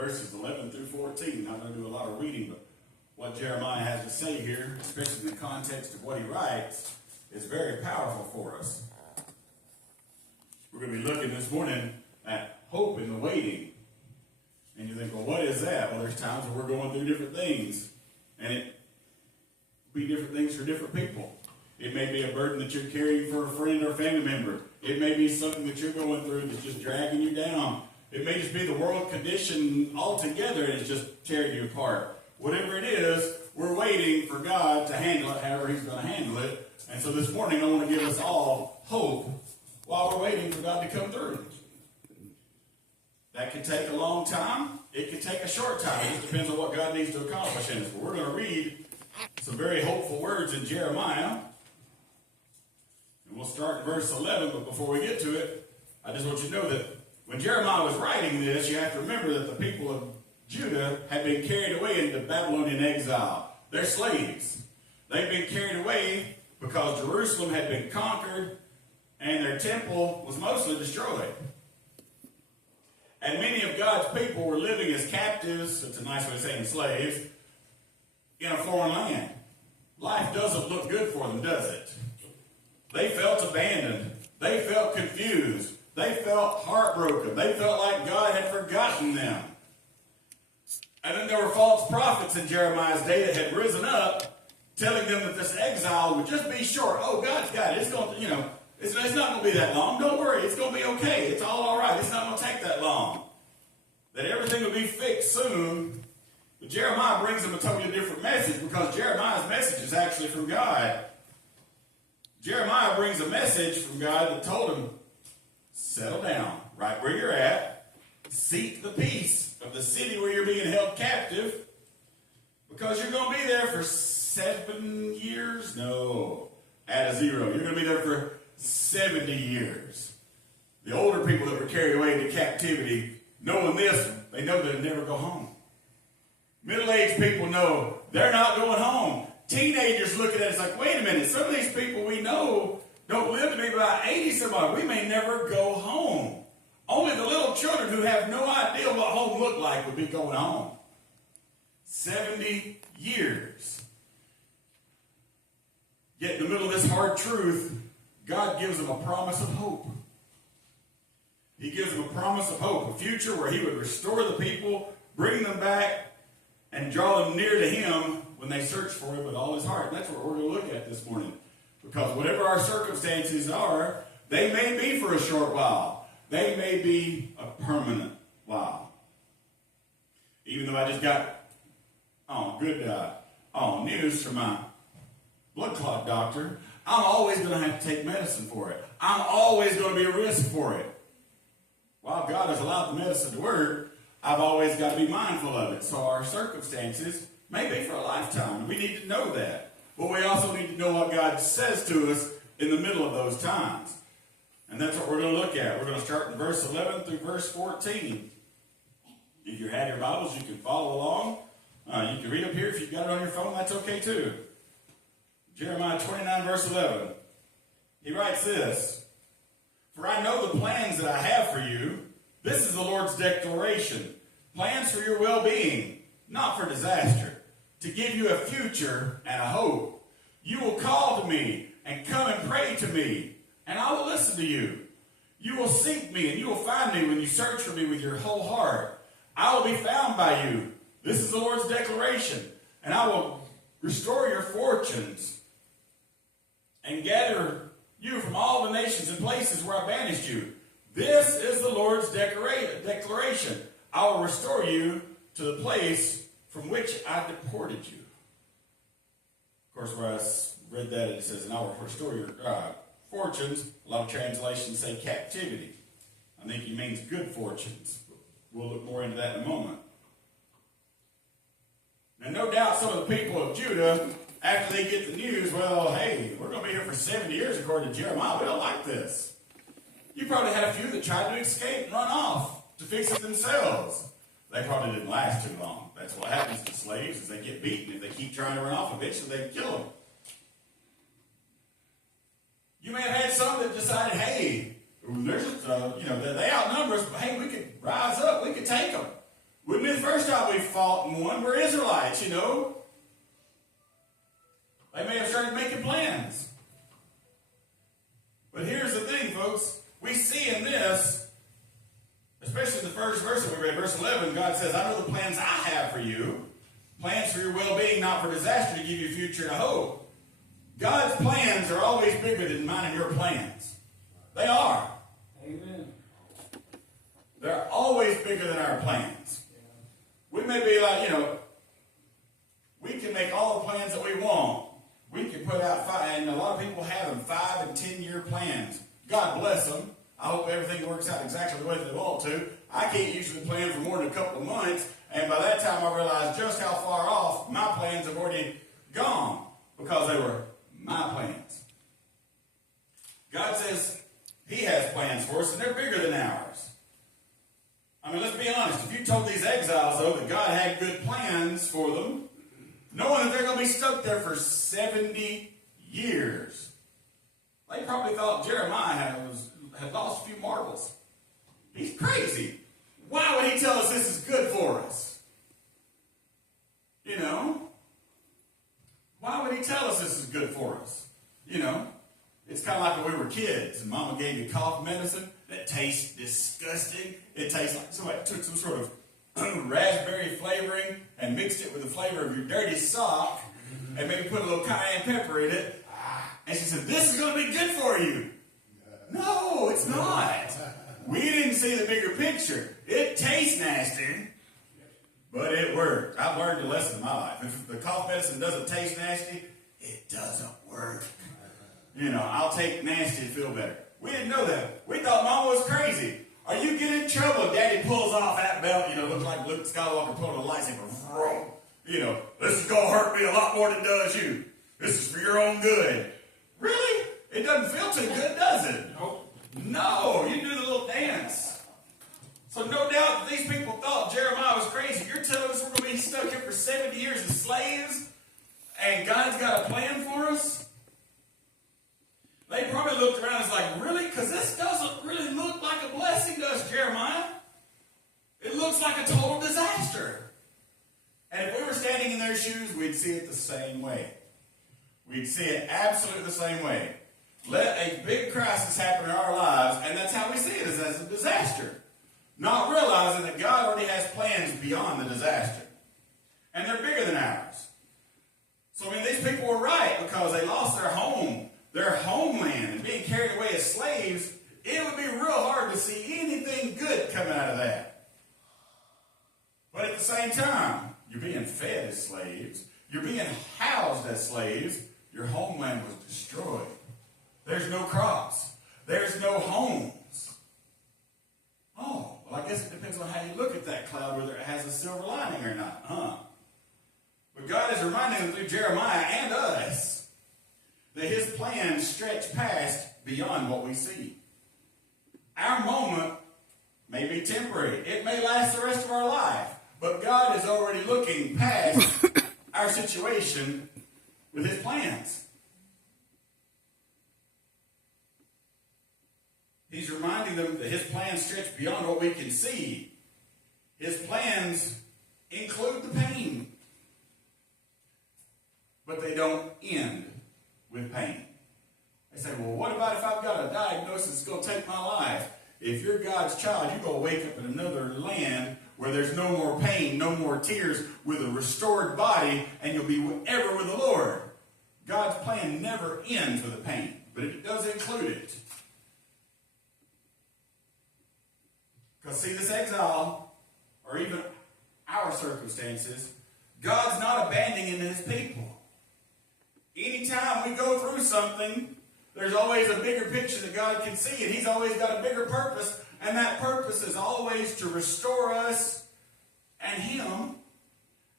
verses 11 through 14. I'm going to do a lot of reading, but what Jeremiah has to say here, especially in the context of what he writes, is very powerful for us. We're going to be looking this morning at hope in the waiting. And you think, well, what is that? Well, there's times where we're going through different things, and it be different things for different people. It may be a burden that you're carrying for a friend or family member. It may be something that you're going through that's just dragging you down. It may just be the world condition altogether and it's just tearing you apart. Whatever it is, we're waiting for God to handle it however He's going to handle it. And so this morning I want to give us all hope while we're waiting for God to come through. That could take a long time. It could take a short time. It just depends on what God needs to accomplish in us. But we're going to read some very hopeful words in Jeremiah. And we'll start in verse 11, but before we get to it, I just want you to know that when Jeremiah was writing this, you have to remember that the people of Judah had been carried away into Babylonian exile. They're slaves. They've been carried away because Jerusalem had been conquered and their temple was mostly destroyed. And many of God's people were living as captives, that's a nice way of saying slaves, in a foreign land. Life doesn't look good for them, does it? They felt abandoned. They felt confused. They felt heartbroken. They felt like God had forgotten them. And then there were false prophets in Jeremiah's day that had risen up, telling them that this exile would just be short. Oh, God's got it. It's going to, it's not going to be that long. Don't worry. It's going to be okay. It's all right. It's not going to take that long. That everything will be fixed soon. But Jeremiah brings them a totally different message because Jeremiah's message is actually from God. Jeremiah brings a message from God that told him, settle down right where you're at. Seek the peace of the city where you're being held captive because you're going to be there for 7 years. No, add a zero. You're going to be there for 70 years. The older people that were carried away into captivity, knowing this, they know they'll never go home. Middle-aged people know they're not going home. Teenagers look at it, it's like, wait a minute, some of these people we know don't live to be about 80 some odd. We may never go home. Only the little children who have no idea what home looked like would be going home. 70 years. Yet in the middle of this hard truth, God gives them a promise of hope. He gives them a promise of hope, a future where He would restore the people, bring them back, and draw them near to Him when they search for Him with all His heart. And that's what we're going to look at this morning. Because whatever our circumstances are, they may be for a short while. They may be a permanent while. Even though I just got good news from my blood clot doctor, I'm always going to have to take medicine for it. I'm always going to be a risk for it. While God has allowed the medicine to work, I've always got to be mindful of it. So our circumstances may be for a lifetime. We need to know that. But we also need to know what God says to us in the middle of those times. And that's what we're going to look at. We're going to start in verse 11 through verse 14. If you had your Bibles, you can follow along. You can read up here. If you've got it on your phone, that's okay too. Jeremiah 29, verse 11. He writes this, "For I know the plans that I have for you. This is the Lord's declaration. Plans for your well-being, not for disaster, to give you a future and a hope. You will call to me and come and pray to me, and I will listen to you. You will seek me and you will find me when you search for me with your whole heart. I will be found by you. This is the Lord's declaration. And I will restore your fortunes and gather you from all the nations and places where I banished you. This is the Lord's declaration. I will restore you to the place from which I deported you." Of course, where I read that, it says, "And I will restore your fortunes." A lot of translations say captivity. I think he means good fortunes. We'll look more into that in a moment. Now, no doubt some of the people of Judah, after they get the news, well, hey, we're going to be here for 70 years according to Jeremiah. We don't like this. You probably had a few that tried to escape and run off to fix it themselves. They probably didn't last too long. That's what happens to slaves is they get beaten. If they keep trying to run off, eventually they kill them. You may have had some that decided, hey, there's they outnumber us, but hey, we could rise up. We could take them. Wouldn't be the first time we fought and won. We're Israelites, you know. They may have started making plans. But here's the thing, folks. We see in this, especially in the first verse that we read, verse 11, God says, I know the plans I have for you. Plans for your well-being, not for disaster, to give you a future and a hope. God's plans are always bigger than mine and your plans. They are. Amen. They're always bigger than our plans. We may be like, we can make all the plans that we want. We can put out and a lot of people have them 5 and 10-year plans. God bless them. I hope everything works out exactly the way that they want to. I can't usually plan for more than a couple of months, and by that time I realize just how far off my plans have already gone because they were my plans. God says He has plans for us, and they're bigger than ours. I mean, let's be honest. If you told these exiles, though, that God had good plans for them, knowing that they're going to be stuck there for 70 years, they probably thought Jeremiah had lost a few marbles. He's crazy. Why would he tell us this is good for us? Why would he tell us this is good for us? It's kind of like when we were kids and Mama gave you cough medicine that tastes disgusting. It tastes like somebody took some sort of raspberry flavoring and mixed it with the flavor of your dirty sock and maybe put a little cayenne pepper in it. And she said, this is going to be good for you. No, it's not. We didn't see the bigger picture. It tastes nasty, but it worked. I've learned a lesson in my life. If the cough medicine doesn't taste nasty, it doesn't work. I'll take nasty to feel better. We didn't know that. We thought Mama was crazy. Are you getting in trouble if Daddy pulls off that belt? Looks like Luke Skywalker pulling a lightsaber. This is going to hurt me a lot more than it does you. This is for your own good. Really? It doesn't feel too good, does it? No, you do the little dance. So no doubt these people thought Jeremiah was crazy. You're telling us we're going to be stuck here for 70 years as slaves and God's got a plan for us? They probably looked around and was like, really? Because this doesn't really look like a blessing to us, Jeremiah. It looks like a total disaster. And if we were standing in their shoes, we'd see it the same way. We'd see it absolutely the same way. Let a big crisis happen in our lives, and that's how we see it, as a disaster. Not realizing that God already has plans beyond the disaster. And they're bigger than ours. So, these people were right because they lost their home, their homeland, and being carried away as slaves. It would be real hard to see anything good coming out of that. But at the same time, you're being fed as slaves. You're being housed as slaves. Your homeland was destroyed. There's no crops. There's no homes. Oh, well, I guess it depends on how you look at that cloud, whether it has a silver lining or not, huh? But God is reminding them through Jeremiah and us that His plans stretch past beyond what we see. Our moment may be temporary. It may last the rest of our life. But God is already looking past our situation with His plans. He's reminding them that His plans stretch beyond what we can see. His plans include the pain. But they don't end with pain. They say, well, what about if I've got a diagnosis that's going to take my life? If you're God's child, you're going to wake up in another land where there's no more pain, no more tears, with a restored body, and you'll be ever with the Lord. God's plan never ends with the pain, but it does include it. Because see, this exile, or even our circumstances, God's not abandoning His people. Anytime we go through something, there's always a bigger picture that God can see, and He's always got a bigger purpose, and that purpose is always to restore us and Him,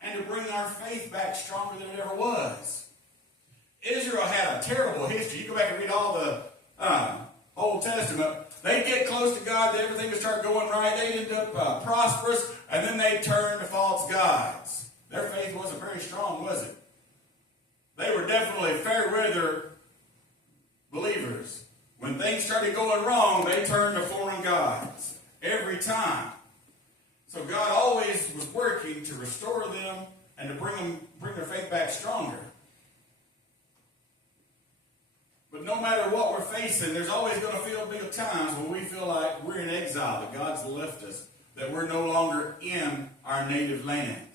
and to bring our faith back stronger than it ever was. Israel had a terrible history. You go back and read all the Old Testament. They'd get close to God, everything would start going right, they'd end up prosperous, and then they'd turn to false gods. Their faith wasn't very strong, was it? They were definitely fair weather believers. When things started going wrong, they turned to foreign gods every time. So God always was working to restore them and to bring their faith back stronger. But no matter what we're facing, there's always going to be times when we feel like we're in exile, that God's left us, that we're no longer in our native land.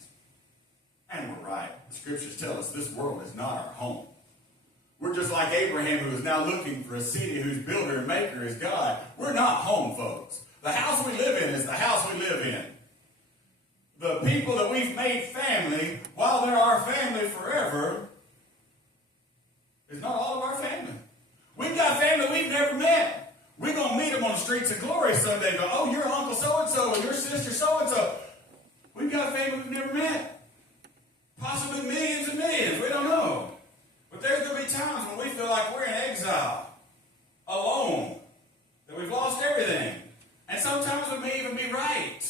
And we're right. The scriptures tell us this world is not our home. We're just like Abraham, who is now looking for a city whose builder and maker is God. We're not home, folks. The house we live in is the house we live in. The people that we've made family, while they're our family forever, is not all of our family. We've got family we've never met. We're going to meet them on the streets of glory someday and go, oh, you're Uncle so-and-so and your sister so-and-so. We've got family we've never met. Possibly millions and millions. We don't know. But there's going to be times when we feel like we're in exile, alone, that we've lost everything. And sometimes we may even be right.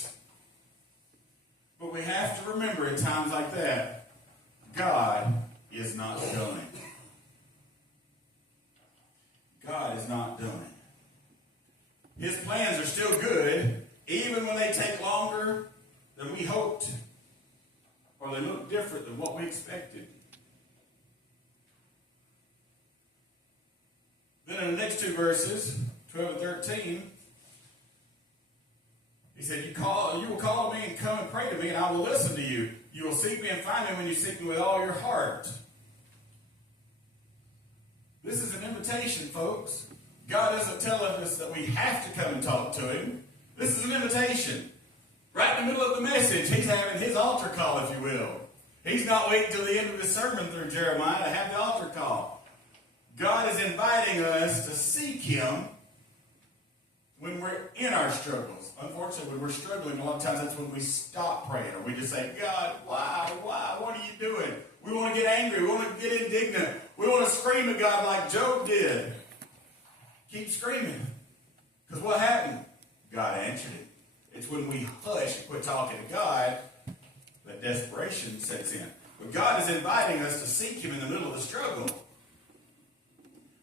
But we have to remember in times like that, God is not done. God is not done. His plans are still good, even when they take longer than we hoped, or they look different than what we expected. Then in the next two verses, 12 and 13, he said, you will call to me and come and pray to me, and I will listen to you. You will seek me and find me when you seek me with all your heart. This is an invitation, folks. God isn't telling us that we have to come and talk to him. This is an invitation. Right in the middle of the message, he's having his altar call, if you will. He's not waiting till the end of his sermon through Jeremiah to have the altar call. God is inviting us to seek him when we're in our struggles. Unfortunately, when we're struggling, a lot of times that's when we stop praying, or we just say, God, why, what are you doing? We want to get angry. We want to get indignant. We want to scream at God like Job did. Keep screaming. Because what happened? God answered it. It's when we hush and quit talking to God that desperation sets in. But God is inviting us to seek him in the middle of the struggle.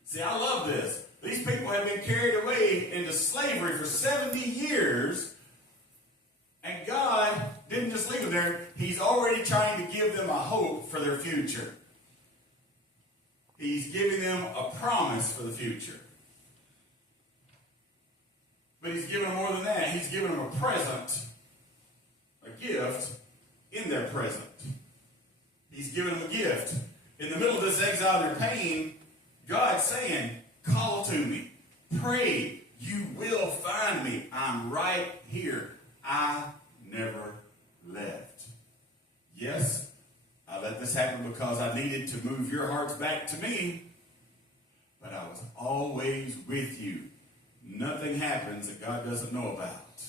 See, I love this. These people have been carried away into slavery for 70 years, and God didn't just leave them there. He's already trying to give them a hope for their future. He's giving them a promise for the future. But he's given them more than that. He's given them a present, a gift in their present. He's given them a gift. In the middle of this exile, their pain, God's saying, call to me. Pray. You will find me. I'm right here. I never left. Yes, I let this happen because I needed to move your hearts back to me, but I was always with you. Nothing happens that God doesn't know about.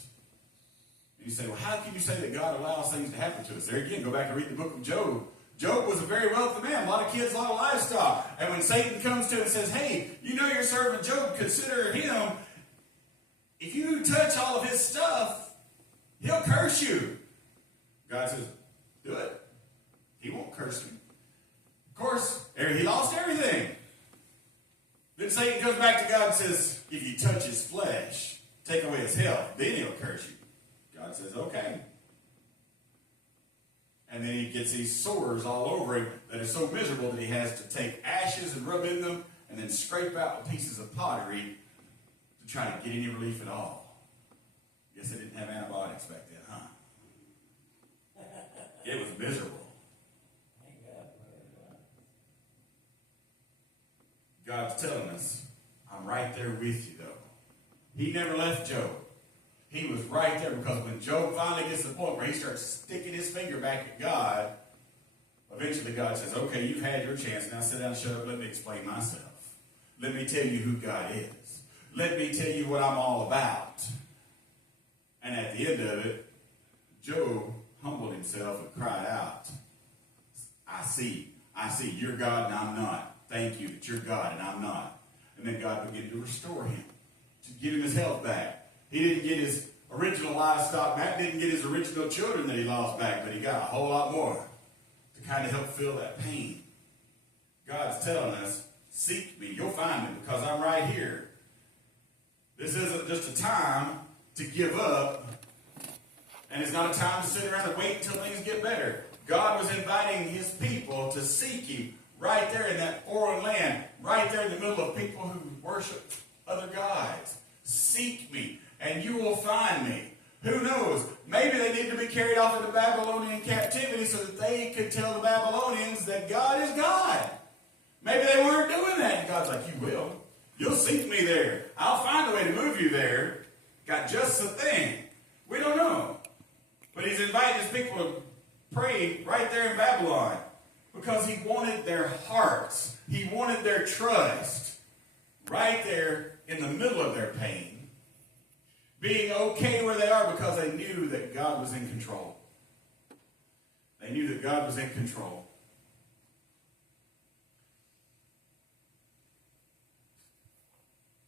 And you say, well, how can you say that God allows things to happen to us? There again, go back and read the book of Job. Job was a very wealthy man, a lot of kids, a lot of livestock. And when Satan comes to him and says, hey, you know your servant Job, consider him. If you touch all of his stuff, he'll curse you. God says, do it. He won't curse me. Of course, he lost everything. Then Satan comes back to God and says, if you touch his flesh, take away his health, then he'll curse you. God says, okay. And then he gets these sores all over him that are so miserable that he has to take ashes and rub in them and then scrape out pieces of pottery to try to get any relief at all. Guess they didn't have antibiotics back then, huh? It was miserable. God's telling us, I'm right there with you, though. He never left Job. He was right there, because when Job finally gets to the point where he starts sticking his finger back at God, eventually God says, okay, you've had your chance. Now sit down and shut up. Let me explain myself. Let me tell you who God is. Let me tell you what I'm all about. And at the end of it, Job humbled himself and cried out, I see you're God and I'm not. Thank you that you're God and I'm not. And then God began to restore him, to give him his health back. He didn't get his original livestock back, didn't get his original children that he lost back, but he got a whole lot more to kind of help fill that pain. God's telling us, seek me, you'll find me, because I'm right here. This isn't just a time to give up And it's not a time to sit around and wait until things get better. God was inviting his people to seek him right there in that foreign land, right there in the middle of people who worship other gods. Seek me, and you will find me. Who knows? Maybe they need to be carried off into Babylonian captivity so that they could tell the Babylonians that God is God. Maybe they weren't doing that. And God's like, you will. You'll seek me there. I'll find a way to move you there. Got just the thing. We don't know. But he's inviting his people to pray right there in Babylon because he wanted their hearts. He wanted their trust right there in the middle of their pain, being okay where they are because they knew that God was in control. They knew that God was in control.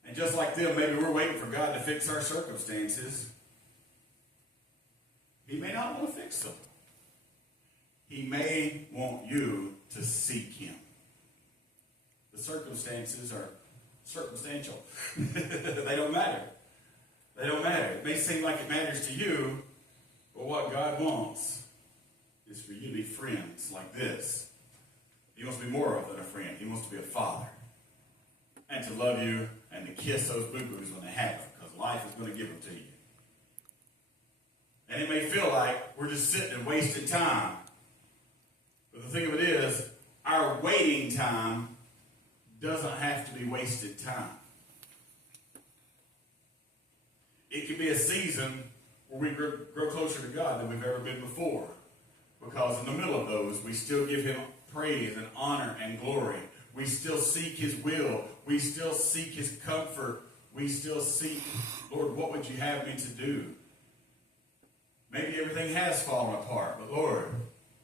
And just like them, maybe we're waiting for God to fix our circumstances. He may not want to fix them. He may want you to seek him. The circumstances are circumstantial. They don't matter. They don't matter. It may seem like it matters to you, but what God wants is for you to be friends like this. He wants to be more than a friend. He wants to be a father. And to love you and to kiss those boo-boos when they happen, because life is going to give them to you. And it may feel like we're just sitting and wasting time. But the thing of it is, our waiting time doesn't have to be wasted time. It could be a season where we grow closer to God than we've ever been before. Because in the middle of those, we still give him praise and honor and glory. We still seek his will. We still seek his comfort. We still seek, Lord, what would you have me to do? Maybe everything has fallen apart, but Lord,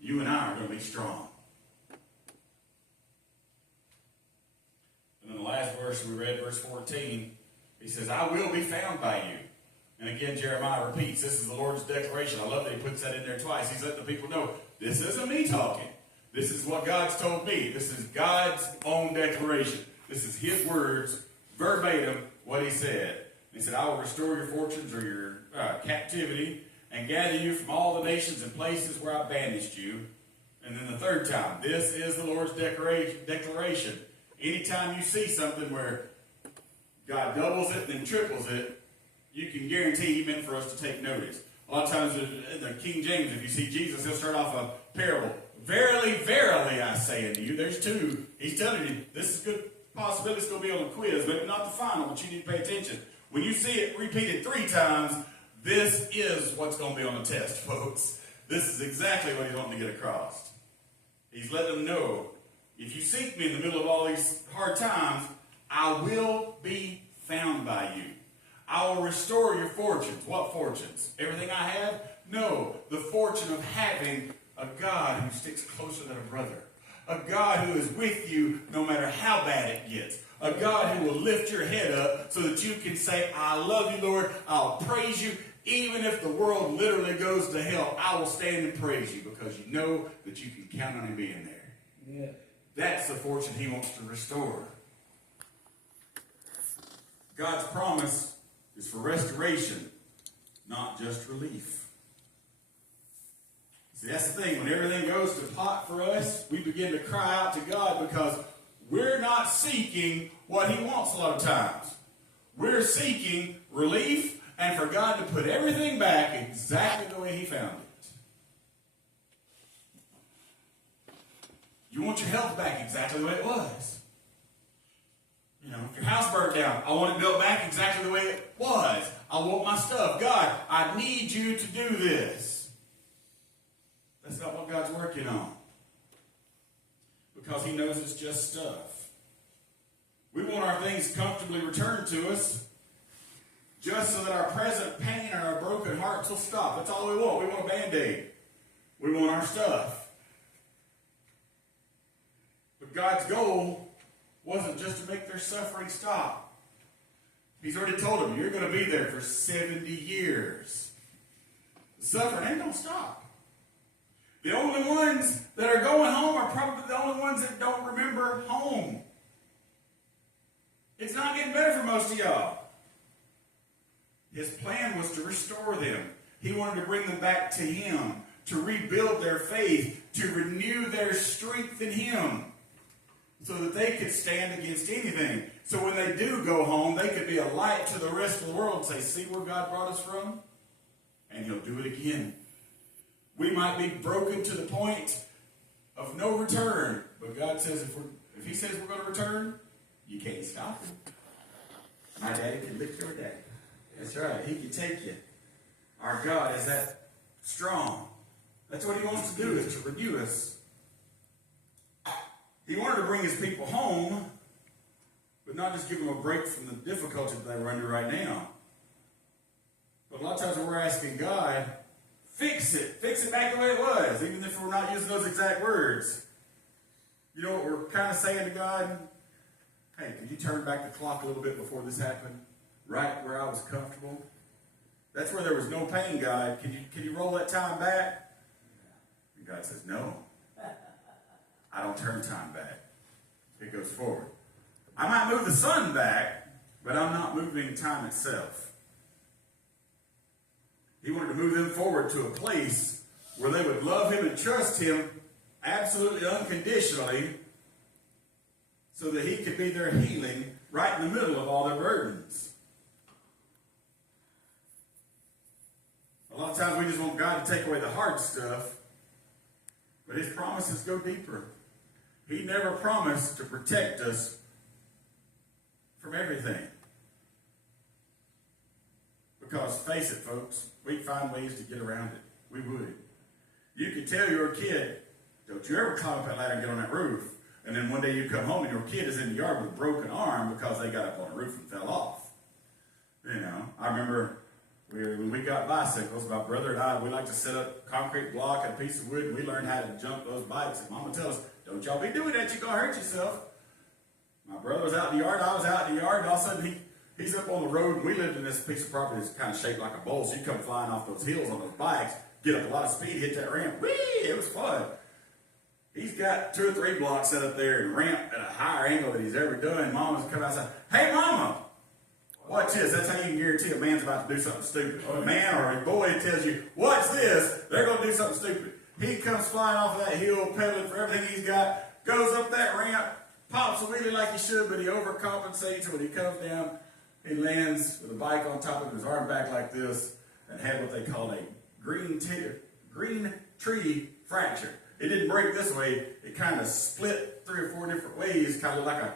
you and I are going to be strong. And then the last verse we read, verse 14, he says, I will be found by you. And again, Jeremiah repeats, this is the Lord's declaration. I love that he puts that in there twice. He's letting the people know, this isn't me talking. This is what God's told me. This is God's own declaration. This is his words, verbatim, what he said. He said, I will restore your fortunes or your captivity and gather you from all the nations and places where I banished you. And then the third time, this is the Lord's declaration. Anytime you see something where God doubles it and then triples it, you can guarantee he meant for us to take notice. A lot of times in the King James, if you see Jesus, he'll start off a parable. Verily, verily, I say unto you. There's two. He's telling you, this is good possibility it's going to be on the quiz, maybe not the final, but you need to pay attention. When you see it repeated 3 times, this is what's going to be on the test, folks. This is exactly what he's wanting to get across. He's letting them know, if you seek me in the middle of all these hard times, I will be found by you. I will restore your fortunes. What fortunes? Everything I have? No. The fortune of having a God who sticks closer than a brother. A God who is with you no matter how bad it gets. A God who will lift your head up so that you can say, I love you, Lord. I'll praise you. Even if the world literally goes to hell, I will stand and praise you because you know that you can count on him being there. Yeah. That's the fortune he wants to restore. God's promise is for restoration, not just relief. See, that's the thing. When everything goes to pot for us, we begin to cry out to God because we're not seeking what he wants a lot of times. We're seeking relief and for God to put everything back exactly the way he found it. You want your health back exactly the way it was. You know, if your house burnt down, I want it built back exactly the way it was. I want my stuff. God, I need you to do this. That's not what God's working on. Because he knows it's just stuff. We want our things comfortably returned to us just so that our present pain and our broken hearts will stop. That's all we want. We want a Band-Aid. We want our stuff. But God's goal wasn't just to make their suffering stop. He's already told them, you're going to be there for 70 years. The suffering ain't going to stop. The only ones that are going home are probably the only ones that don't remember home. It's not getting better for most of y'all. His plan was to restore them. He wanted to bring them back to him, to rebuild their faith, to renew their strength in him, so that they could stand against anything. So when they do go home, they could be a light to the rest of the world and say, see where God brought us from? And he'll do it again. We might be broken to the point of no return, but God says if he says we're going to return, you can't stop him. My daddy can lick your daddy. That's right. He can take you. Our God is that strong. That's what he wants to do, is to renew us. He wanted to bring his people home, but not just give them a break from the difficulty that they're under right now. But a lot of times when we're asking God, fix it back the way it was, even if we're not using those exact words. You know what we're kind of saying to God? Hey, can you turn back the clock a little bit before this happened? Right where I was comfortable? That's where there was no pain, God. Can you roll that time back? And God says, no. I don't turn time back. It goes forward. I might move the sun back, but I'm not moving time itself. He wanted to move them forward to a place where they would love him and trust him absolutely unconditionally, so that he could be their healing right in the middle of all their burdens. A lot of times we just want God to take away the hard stuff, but his promises go deeper. He never promised to protect us from everything. Because, face it, folks, we'd find ways to get around it. We would. You could tell your kid, don't you ever climb up that ladder and get on that roof. And then one day you come home and your kid is in the yard with a broken arm because they got up on the roof and fell off. You know, I remember when we got bicycles, my brother and I, we like to set up a concrete block and a piece of wood, and we learned how to jump those bikes. And Mama tells us, don't y'all be doing that, you're going to hurt yourself. My brother was out in the yard, I was out in the yard, and all of a sudden he's up on the road, and we lived in this piece of property that's kind of shaped like a bowl, so you come flying off those hills on those bikes, get up a lot of speed, hit that ramp. Whee! It was fun. He's got 2 or 3 blocks set up there and ramp at a higher angle than he's ever done. Mama's come out and say, hey, Mama, watch this. That's how you can guarantee a man's about to do something stupid. Or a man or a boy tells you, watch this, they're going to do something stupid. He comes flying off of that hill, pedaling for everything he's got, goes up that ramp, pops a wheelie like he should, but he overcompensates. When he comes down, he lands with a bike on top of his arm back like this and had what they called a green tree fracture. It didn't break this way. It kind of split 3 or 4 different ways, kind of like a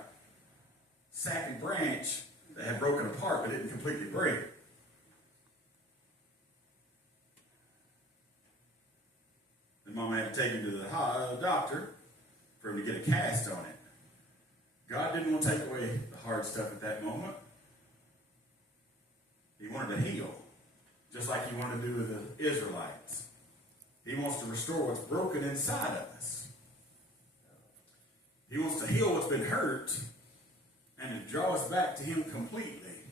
sappy branch that had broken apart but didn't completely break. Then Mama had to take him to the doctor for him to get a cast on it. God didn't want to take away the hard stuff at that moment. He wanted to heal, just like he wanted to do with the Israelites. He wants to restore what's broken inside of us. He wants to heal what's been hurt and to draw us back to him completely,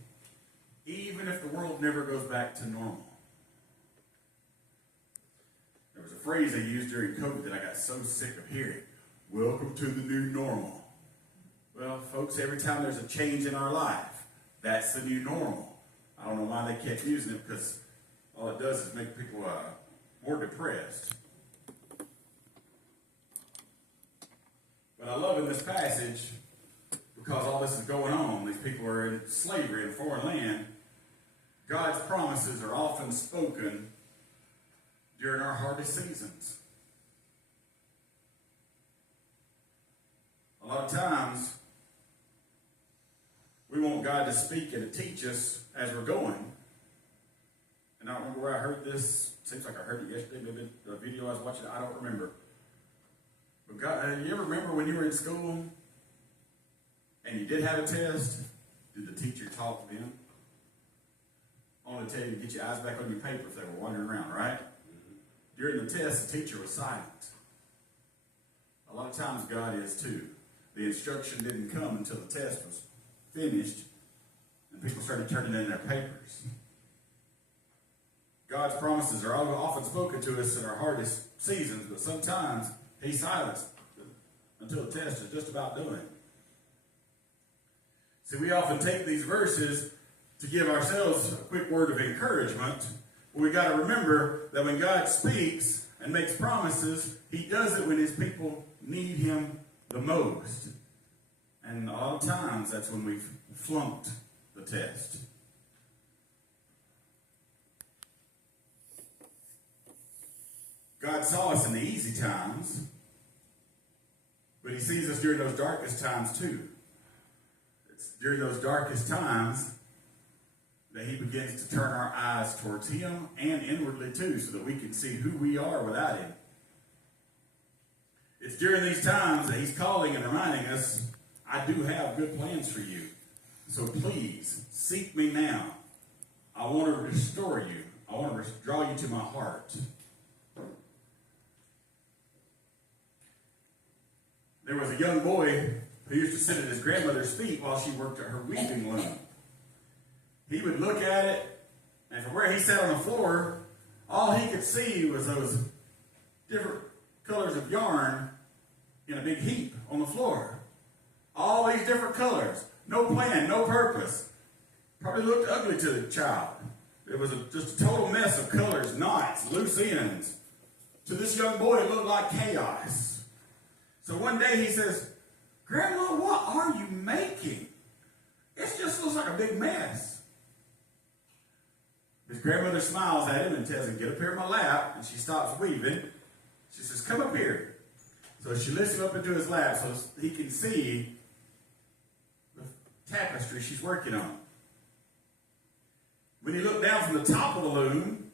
even if the world never goes back to normal. There was a phrase they used during COVID that I got so sick of hearing. Welcome to the new normal. Well, folks, every time there's a change in our life, that's the new normal. I don't know why they kept using it, because all it does is make people more depressed. But I love in this passage, because all this is going on, these people are in slavery in a foreign land, God's promises are often spoken during our hardest seasons. A lot of times, we want God to speak and to teach us as we're going. And I don't remember where I heard this. Seems like I heard it yesterday, maybe a video I was watching. I don't remember. But God, you ever remember when you were in school and you did have a test? Did the teacher talk then? Only tell you to get your eyes back on your paper if they were wandering around, right? Mm-hmm. During the test, the teacher was silent. A lot of times God is too. The instruction didn't come until the test was finished and people started turning in their papers. God's promises are often spoken to us in our hardest seasons, but sometimes he's silenced until the test is just about done. See, we often take these verses to give ourselves a quick word of encouragement We got to remember that when God speaks and makes promises, he does it when his people need him the most. And a lot of times, that's when we've flunked the test. God saw us in the easy times, but he sees us during those darkest times too. It's during those darkest times that he begins to turn our eyes towards him and inwardly too, so that we can see who we are without him. It's during these times that he's calling and reminding us, I do have good plans for you. So please, seek me now. I want to restore you. I want to draw you to my heart. There was a young boy who used to sit at his grandmother's feet while she worked at her weaving loom. He would look at it, and from where he sat on the floor, all he could see was those different colors of yarn in a big heap on the floor. All these different colors. No plan, no purpose. Probably looked ugly to the child. It was just a total mess of colors, knots, loose ends. To this young boy, it looked like chaos. So one day he says, Grandma, what are you making? It just looks like a big mess. His grandmother smiles at him and tells him, get up here in my lap. And she stops weaving. She says, come up here. So she lifts him up into his lap so he can see the tapestry she's working on. When he looked down from the top of the loom,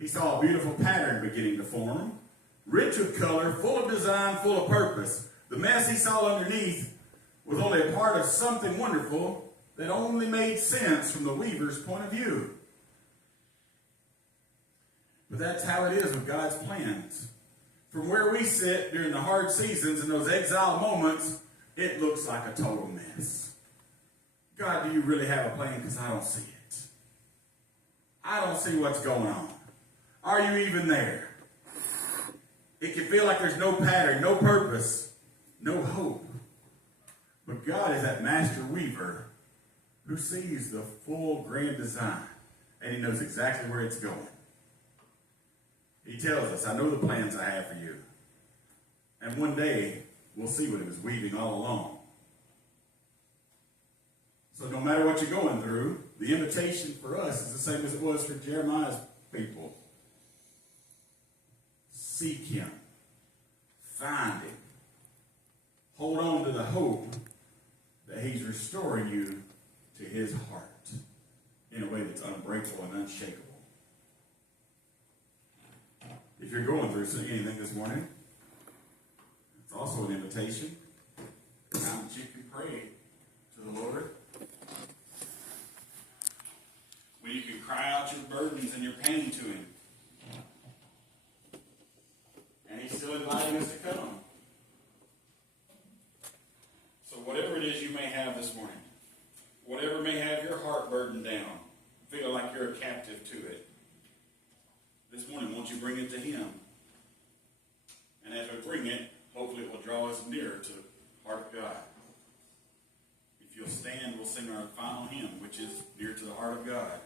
he saw a beautiful pattern beginning to form. Rich with color, full of design, full of purpose. The mess he saw underneath was only a part of something wonderful that only made sense from the weaver's point of view. But that's how it is with God's plans. From where we sit during the hard seasons and those exile moments, it looks like a total mess. God, do you really have a plan? Because I don't see it. I don't see what's going on. Are you even there? It can feel like there's no pattern, no purpose, no hope. But God is that master weaver who sees the full grand design, and he knows exactly where it's going. He tells us, I know the plans I have for you. And one day, we'll see what he was weaving all along. So no matter what you're going through, the invitation for us is the same as it was for Jeremiah's people. Seek him. Find him. Hold on to the hope that he's restoring you to his heart in a way that's unbreakable and unshakable. If you're going through anything this morning, it's also an invitation. Now that you can pray to the Lord. When you can cry out your burdens and your pain to him. And he's still inviting us to come. So whatever it is you may have this morning, whatever may have your heart burdened down, feel like you're a captive to it, this morning, won't you bring it to him? And as we bring it, hopefully it will draw us nearer to the heart of God. If you'll stand, we'll sing our final hymn, which is Near to the Heart of God.